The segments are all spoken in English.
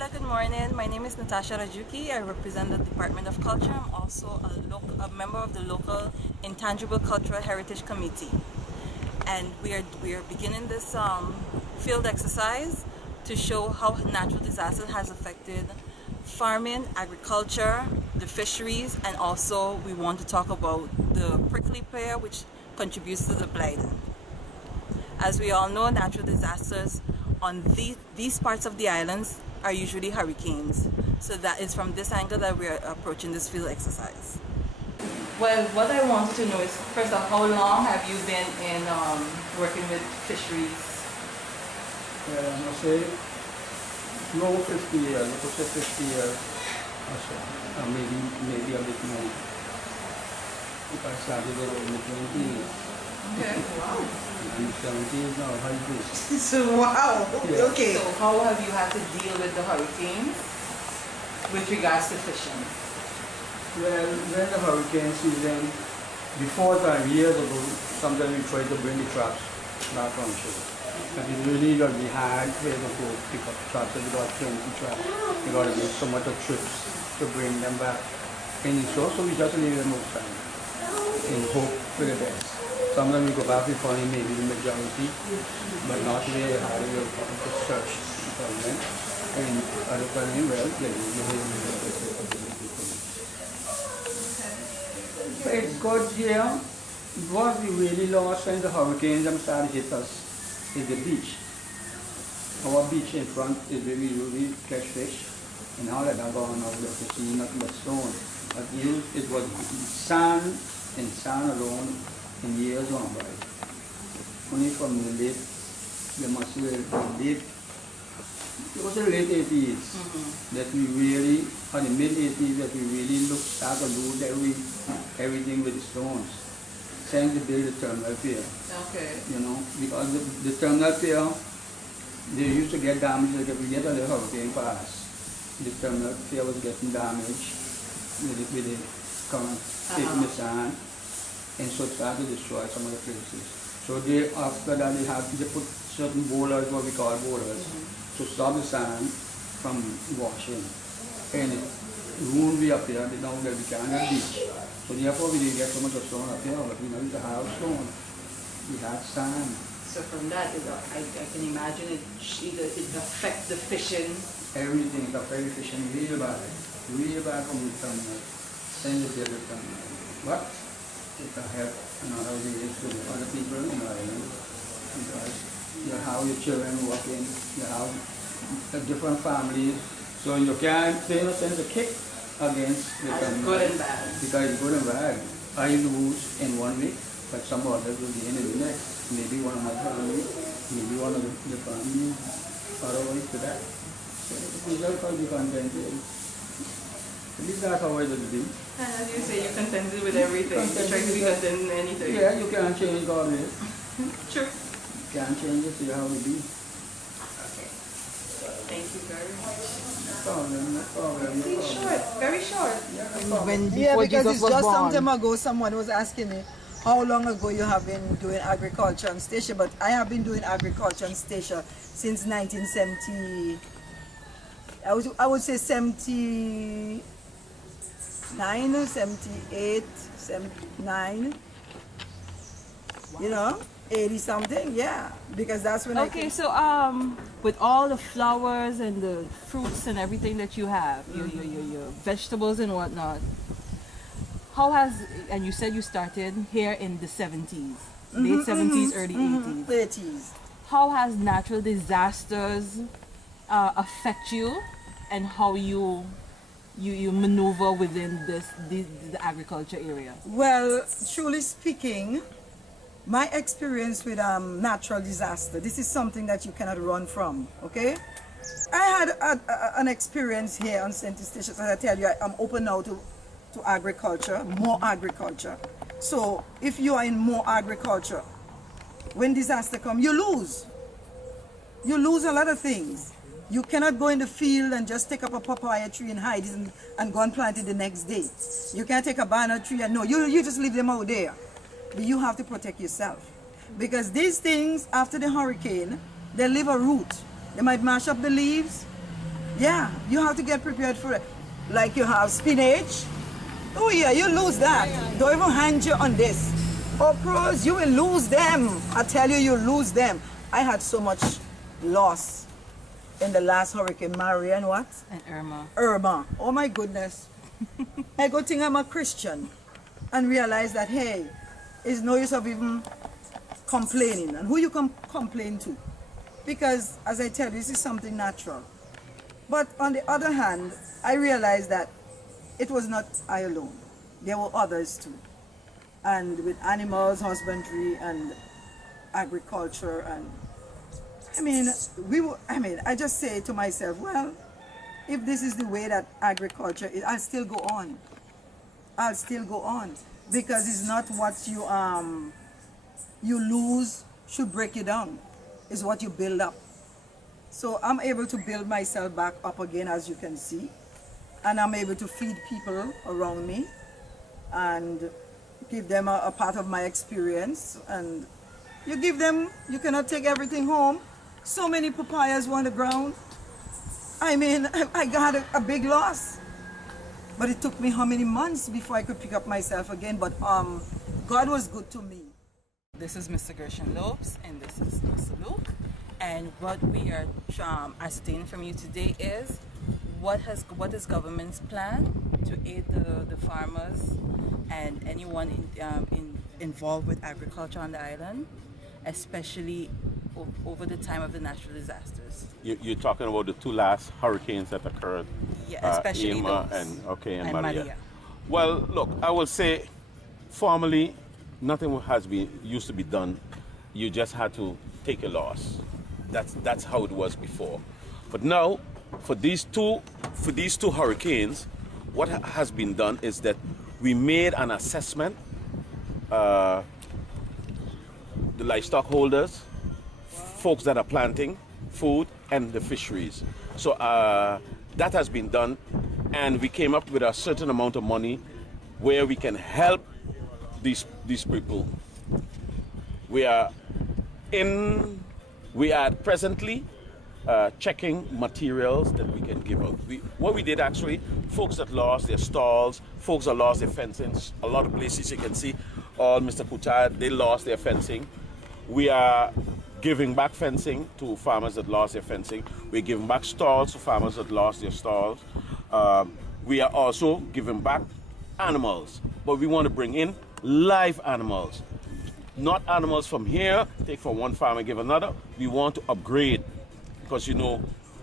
Hello, good morning. My name is Natasha Rajuki. I represent the Department of Culture. I'm also a member of the local Intangible Cultural Heritage Committee. And we are beginning this field exercise to show how natural disaster has affected farming, agriculture, the fisheries, and also we want to talk about the prickly pear, which contributes to the blighting. As we all know, natural disasters on these parts of the islands are usually hurricanes. So that is from this angle that we are approaching this field exercise. Well, what I wanted to know is, first off, how long have you been in working with fisheries? Well, I must say, over 50 years, I could say 50 years or so, maybe a bit more. If I started in the 20s. Okay, wow. I'm 70s now, high So, wow, yeah. Okay. So how have you had to deal with the hurricanes with regards to fishing? Well, when the hurricane season, before time, years ago, sometimes we tried to bring the traps back on shore. And it's really got to be hard where to go pick up traps. We got 20 traps. We got to make so much of trips to bring them back. And so we just leave them outside and hope for the best. Sometimes we go back and find maybe the majority, but not very hard to search for them. And other times, well, but it's good here. What we really lost when the hurricanes started to hit us is the beach. Our beach in front is where we really catch fish, and all that are gone out of the sea, nothing but stone. But it was sand and sand alone in years gone by. Only from the late, it was the late 80s that we really, or the mid 80s, that we really started to lose everything with the stones. Trying to build the terminal pier. Okay. You know, because the terminal pier, they used to get damaged, like if we get a little hurricane pass, the terminal pier was getting damaged with the current taking the sand. And so it started to destroy some of the places. So after that they put certain boulders, what we call boulders, to stop the sand from washing. And it ruined we up here, now that we can't have beach. So therefore we didn't get so much of stone up here, but we know to have stone. We had sand. So from that, I can imagine it affects the fishing. Everything, it affected fishing really bad from the terminal. Send it to the terminal. But it can help another ways to other people in the island, because you have your children working, you have different families, so you can't say no sense of kick against the family. Good and bad. Because it's good and bad. I lose in 1 week, but some others will gain in the next. Maybe one of my family, maybe one of the family, otherwise to that. So the result will be contented. At least that's how I do it. And as you say, you're contented with everything. You try to be content in anything. Yeah, you can't change God. True. You can't change it, so you have to be. Okay. Thank you very much. No problem. Short, very short. Because it's just some time ago someone was asking me how long ago you have been doing agriculture on station, but I have been doing agriculture on station since 1970. I would say 79, 78, 79, you know, 80 something, yeah, because that's when Okay, so with all the flowers and the fruits and everything that you have, your vegetables and whatnot, how has, and you said you started here in the 70s, late 70s, early 80s. 30s. How has natural disasters affect you, and how you maneuver within the agriculture area? Well, truly speaking, my experience with natural disaster, this is something that you cannot run from, okay? I had an experience here on Center Station. As I tell you, I'm open now to agriculture, more agriculture. So if you are in more agriculture, when disaster comes, you lose. You lose a lot of things. You cannot go in the field and just take up a papaya tree and hide it and go and plant it the next day. You can't take a banana tree and no, you just leave them out there. But you have to protect yourself. Because these things, after the hurricane, they leave a root. They might mash up the leaves, Yeah, you have to get prepared for it. Like you have spinach. Oh yeah, you lose that. Don't even hand you on this. Okras, you will lose them. I tell you, you lose them. I had so much loss in the last hurricane, Maria and what? And Irma. Irma. Oh my goodness. I go think I'm a Christian and realize that, hey, it's no use of even complaining. And who you complain to? Because, as I tell you, this is something natural. But on the other hand, I realized that it was not I alone. There were others too. And with animals, husbandry, and agriculture, and I just say to myself, well, if this is the way that agriculture is, I'll still go on. I'll still go on, because it's not what you lose should break you down. It's what you build up. So I'm able to build myself back up again, as you can see, and I'm able to feed people around me and give them a part of my experience. And you give them, you cannot take everything home. So many papayas were on the ground. I mean, I got a big loss. But it took me how many months before I could pick up myself again. But God was good to me. This is Mr. Gershon Lopes, and this is Mr. Luke. And what we are ascertaining from you today is what is government's plan to aid the farmers and anyone involved with agriculture on the island, especially over the time of the natural disasters. You're talking about the two last hurricanes that occurred, yeah, especially Irma those. and And Maria. Maria. Well, look, I will say, formally, nothing used to be done. You just had to take a loss. That's how it was before. But now, for these two hurricanes, what has been done is that we made an assessment. The livestock holders, folks that are planting food, and the fisheries. So that has been done, and we came up with a certain amount of money where we can help these people. We are presently checking materials that we can give out. What we did actually, folks that lost their stalls, folks that lost their fencing, a lot of places you can see, all Mr. Coutard, they lost their fencing. We are giving back fencing to farmers that lost their fencing. We're giving back stalls to farmers that lost their stalls. We are also giving back animals, but we want to bring in live animals. Not animals from here, take from one farm and give another. We want to upgrade, because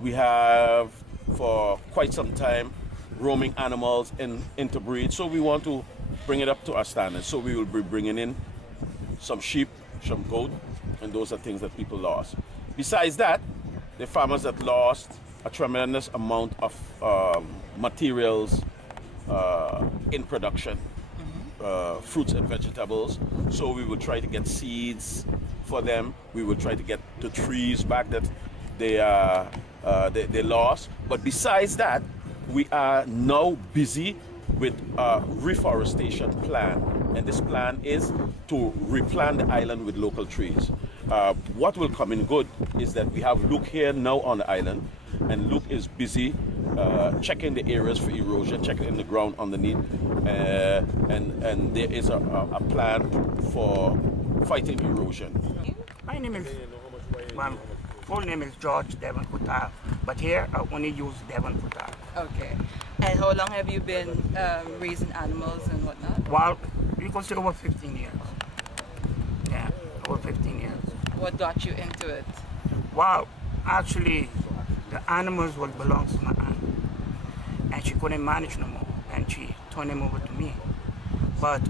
we have for quite some time roaming animals and interbreed, so we want to bring it up to our standards. So we will be bringing in some sheep, some goat, and those are things that people lost. Besides that, the farmers that lost a tremendous amount of materials in production, fruits and vegetables. So we will try to get seeds for them. We will try to get the trees back that they lost. But besides that, we are now busy with a reforestation plan, and this plan is to replant the island with local trees. What will come in good is that we have Luke here now on the island, and Luke is busy checking the areas for erosion, checking in the ground underneath, and there is a plan for fighting erosion. My name is, my full name is George Devon Coutard, but here I only use Devon Coutard. Okay. And how long have you been raising animals and whatnot? Well, you could say over 15 years. Yeah, over 15 years. What got you into it? Well, actually, the animals will belong to my aunt, and she couldn't manage no more, and she turned them over to me. But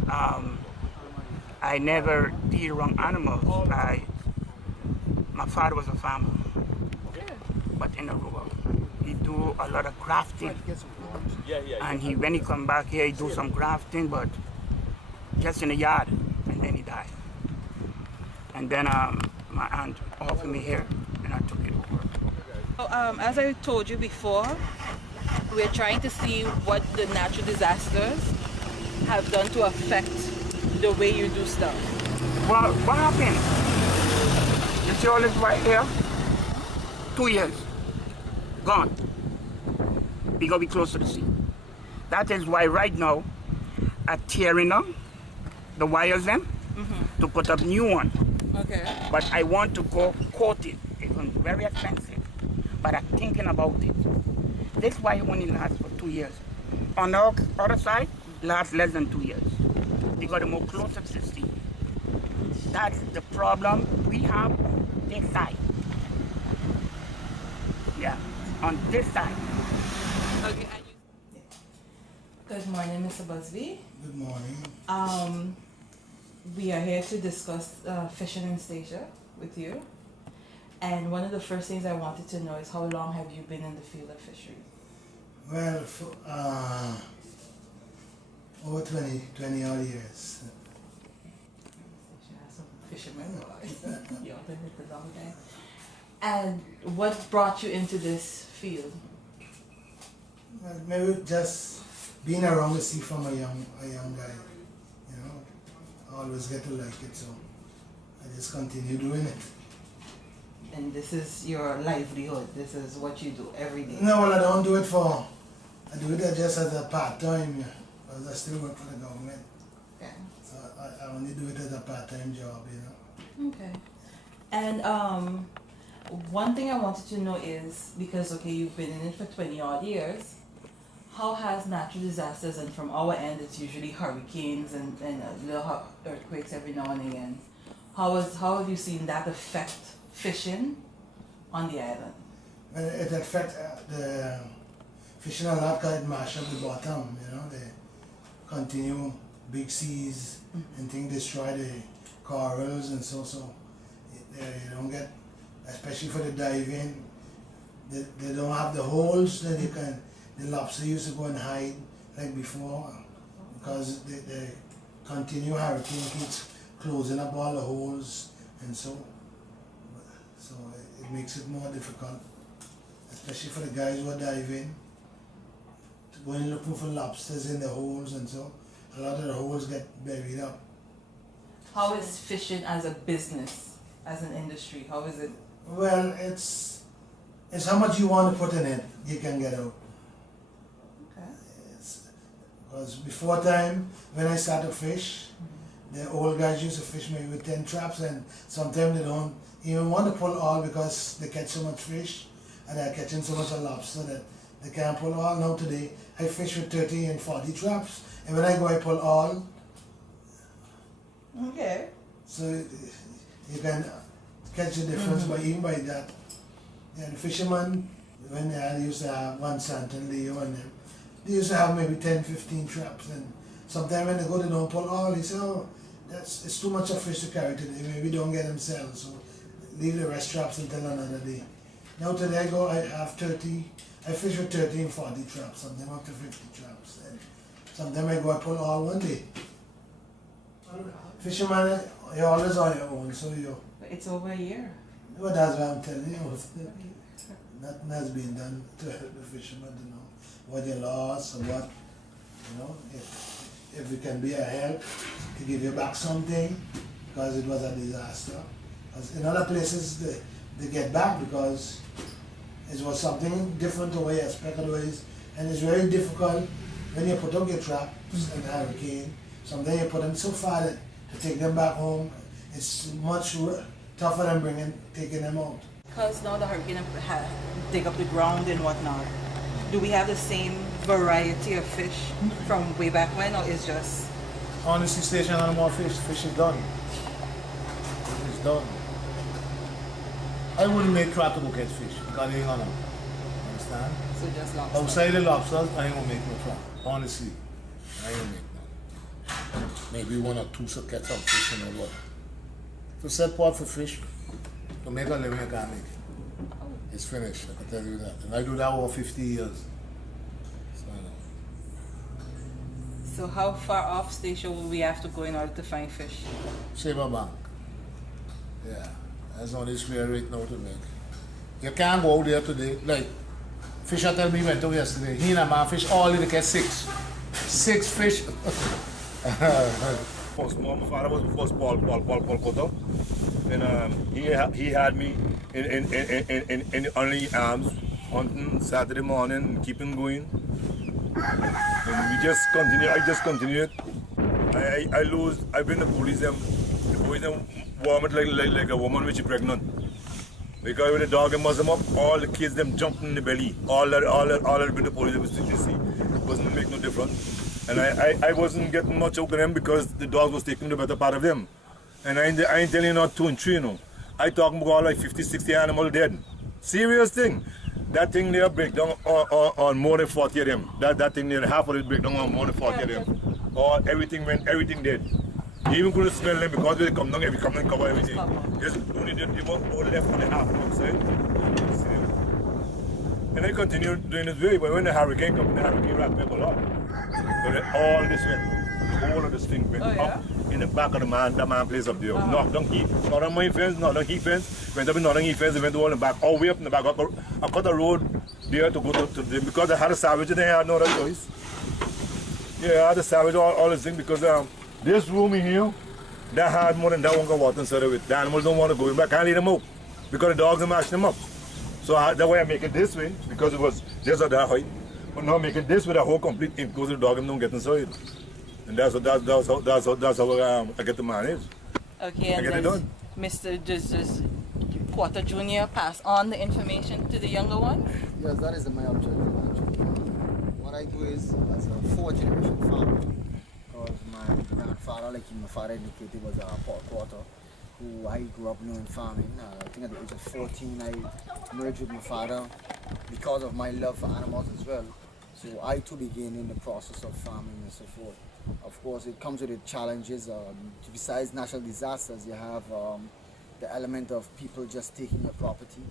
I never did wrong animals. My father was a farmer, but in the rural. He do a lot of grafting, and when he come back here, he do some grafting, but just in the yard, and then he died. And then my aunt offered me here, and I took it over. So, as I told you before, we're trying to see what the natural disasters have done to affect the way you do stuff. Well, what happened? You see all this right here? 2 years, gone. because we're close to the sea. That is why right now, I'm tearing up the wires them to put up new one. Okay. But I want to go coat it. It's very expensive, but I'm thinking about it. This wire only lasts for 2 years. On the other side, lasts less than 2 years. Because the more closer to the sea. That's the problem we have on this side. Yeah, on this side. Okay. Good morning, Mr. Busby. Good morning. We are here to discuss fishing in Stasia with you. And one of the first things I wanted to know is how long have you been in the field of fisheries? Well, for, over 20 odd years. Some fishermen. You all been with the long time. And what brought you into this field? Well, maybe just being around the sea from a young guy, you know, I always get to like it, so I just continue doing it. And this is your livelihood. This is what you do every day. No, well, I don't do it for, I do it just as a part-time, yeah, because I still work for the government. Okay. So I only do it as a part-time job, you know. Okay. And one thing I wanted to know is, because okay, you've been in it for 20 odd years, how has natural disasters, and from our end it's usually hurricanes and little earthquakes every now and again, how have you seen that affect fishing on the island? Well, it affects the fishing a lot because it mash up the bottom, you know, they continue big seas and things destroy the corals and so you don't get, especially for the diving, they don't have the holes that the lobster used to go and hide like before, because the continue hurricane keeps closing up all the holes, and so it makes it more difficult, especially for the guys who are diving, to go and looking for lobsters in the holes, and so a lot of the holes get buried up. How is fishing as a business, as an industry? How is it? Well, it's how much you want to put in it, you can get out. Okay. Because before time, when I started to fish, the old guys used to fish maybe with 10 traps, and sometimes they don't even want to pull all because they catch so much fish and they're catching so much lobster that they can't pull all. Now today, I fish with 30 and 40 traps, and when I go, I pull all. Okay. So you can catch the difference by even by that. And fishermen, when they used to have one Sant and Leo and them, they used to have maybe 10, 15 traps, and sometimes when they go, they don't pull all. They say, oh, it's too much of fish to carry today, maybe don't get them sold, so leave the rest traps until another day. Now today I go, I have 30, I fish with 30 and 40 traps, sometimes up to 50 traps, and sometimes I go, I pull all one day. Fisherman, you're always on your own, so It's over a year. well, that's what I'm telling you. Nothing has been done to help the fishermen to know what they lost or what, you know, if it can be a help to give you back something because it was a disaster. Because in other places they get back because it was something different the way you expect otherwise, and it's very difficult when you put up your traps in a hurricane. Sometimes you put them so far that to take them back home, it's much tougher than taking them out. Because now the hurricane dig up the ground and whatnot, do we have the same variety of fish from way back when, or is just? Honestly, station no more fish. Fish is done. It's done. I wouldn't make trap to go catch fish because they ain't gonna. Understand? So just lobster. Outside the lobsters, I ain't gonna make no trap. Honestly, I ain't gonna make none. Maybe one or two to catch some fish, you know what. To set pot for fish, to make a living, I can't make it. It's finished, I can tell you that. And I do that over 50 years. So I know. So how far off station will we have to go in order to find fish? Saber Bank. Yeah, that's on this way right now to make. You can't go out there today. Like, Fisher tell me went out yesterday. He and a man fish all in the catch 6. 6 fish. My father was the first Paul Cotto, and he had me in the only arms hunting Saturday morning, keeping going. And we just continue. I just continue it. I bring the police them warm it like a woman which is pregnant. Because when the dog and muzzle them up, all the kids them jumping in the belly. All that bring the police them to see. It wasn't make no difference. And I wasn't getting much out of them because the dog was taking the better part of them. And I ain't telling you not 2 and 3, you know. I talking about like 50, 60 animals dead. Serious thing. That thing there break down on more than 40 of them. That thing there, half of it break down on more than 40 of them. Or everything dead. You even couldn't smell them because they come down, cover everything. Just only they were left on the half outside. And I continued doing this way, but when the hurricane came, the hurricane wrapped me up a lot. But all this went, all of this thing went up in the back of the man place up there. Knocked down heat, not on my fence, not on heat fence, went up in northern heat fence, and went all in the back, all the way up in the back. I cut a road there to go to them because I had a savage and they had no other choice. Yeah, I had a savage all this thing because this room in here, that had more than that one got water inside of it. The animals don't want to go in, but I can't leave them out because the dogs are mashing them up. So that way I make it this way because it was just at that height. But now I make it this way, the whole complete in because the dog don't get inside. And that's how I get to manage. Okay, I get it done. Mr. Does Porter Jr. pass on the information to the younger one? Yes, that is my objective actually. What I do is, as a 4th-generation farmer, because my grandfather, like my father indicated, was a pork quarter, who I grew up knowing farming. I think at the age of 14, I merged with my father because of my love for animals as well. So I too began in the process of farming and so forth. Of course, it comes with the challenges. Besides natural disasters, you have the element of people just taking your property.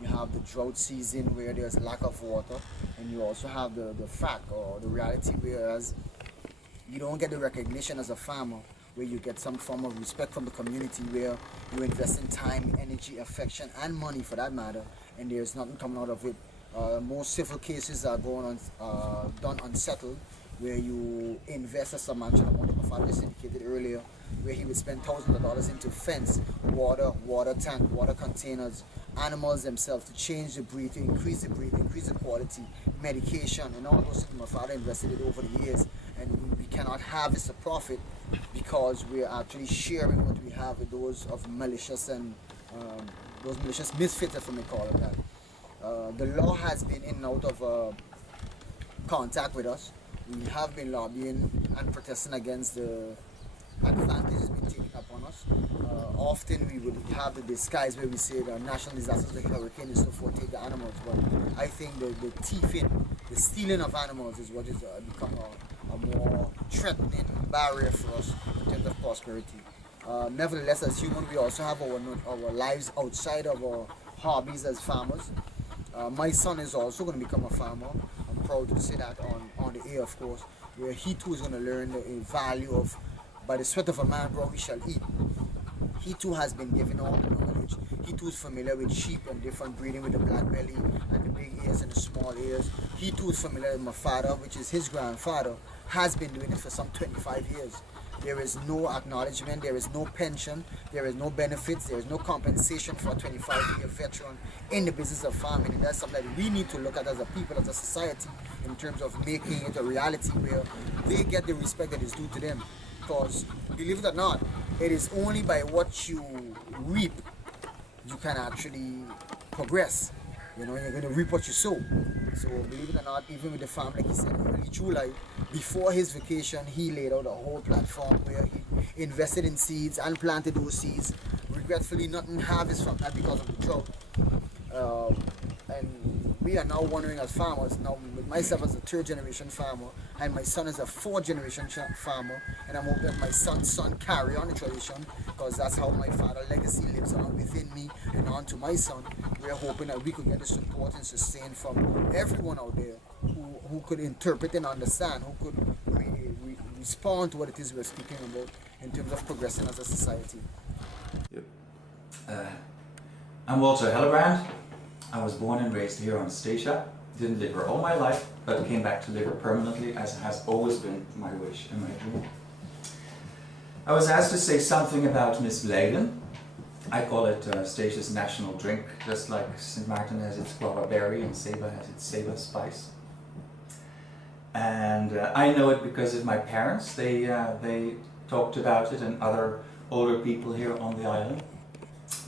You have the drought season where there's lack of water, and you also have the fact or the reality whereas you don't get the recognition as a farmer, where you get some form of respect from the community, where you invest in time, energy, affection, and money for that matter, and there's nothing coming out of it. Most civil cases are going on, done unsettled, where you invest, as I mentioned, amount my father just indicated earlier, where he would spend thousands of dollars into fence, water tank, water containers, animals themselves to change the breed, to increase the quality, medication, and all those things my father invested in over the years. And we cannot harvest a profit because we're actually sharing what we have with those of malicious and those malicious misfits, if I may call it that. The law has been in and out of contact with us. We have been lobbying and protesting against the advantages being taken upon us. Often we would have the disguise where we say the national disasters like hurricane and so forth take the animals, but I think the thieving, the stealing of animals is what has become a more threatening barrier for us in terms of prosperity. Nevertheless, as humans, we also have our lives outside of our hobbies as farmers. My son is also going to become a farmer. I'm proud to say that on the air, of course, where he too is going to learn the value of, by the sweat of a man, bro, we shall eat. He too has been given all the knowledge. He too is familiar with sheep and different breeding, with the black belly and the big ears and the small ears. He too is familiar with my father, which is his grandfather, has been doing it for some 25 years. There is no acknowledgement, there is no pension, there is no benefits, there is no compensation for a 25-year veteran in the business of farming. And that's something that we need to look at as a people, as a society, in terms of making it a reality where they get the respect that is due to them. Because, believe it or not, it is only by what you reap you can actually progress. You know, you're going to reap what you sow. So believe it or not, even with the farm, like he said, early July, before his vacation, he laid out a whole platform where he invested in seeds and planted those seeds. Regretfully, nothing harvest from that because of the drought. And we are now wondering as farmers, now with myself as a 3rd-generation farmer, and my son is a 4th-generation farmer, and I'm hoping that my son's son carry on the tradition, because that's how my father's legacy lives on within me and on to my son. We're hoping that we could get the support and sustain from everyone out there who could interpret and understand, who could respond to what it is we're speaking about in terms of progressing as a society. Yep. I'm Walter Hellebrand. I was born and raised here on Statia. Didn't live here all my life, but came back to live here permanently, as has always been my wish and my dream. I was asked to say something about Miss Bladen. I call it Stacia's national drink, just like St. Martin has its guava berry and Saba has its Saba spice. And I know it because of my parents. They talked about it and other older people here on the island.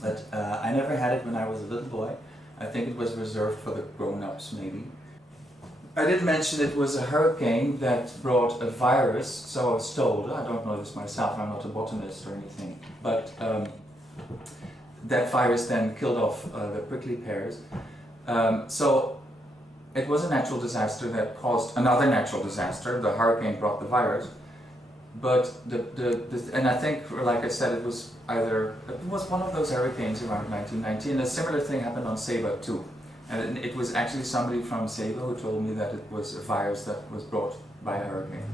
But I never had it when I was a little boy. I think it was reserved for the grown-ups, maybe. I did mention it was a hurricane that brought a virus, so I was told. I don't know this myself, I'm not a botanist or anything. But that virus then killed off the prickly pears. So it was a natural disaster that caused another natural disaster. The hurricane brought the virus. But and I think, like I said, it was one of those hurricanes around 1990, and a similar thing happened on Saba too. And it was actually somebody from Saba who told me that it was a virus that was brought by a hurricane.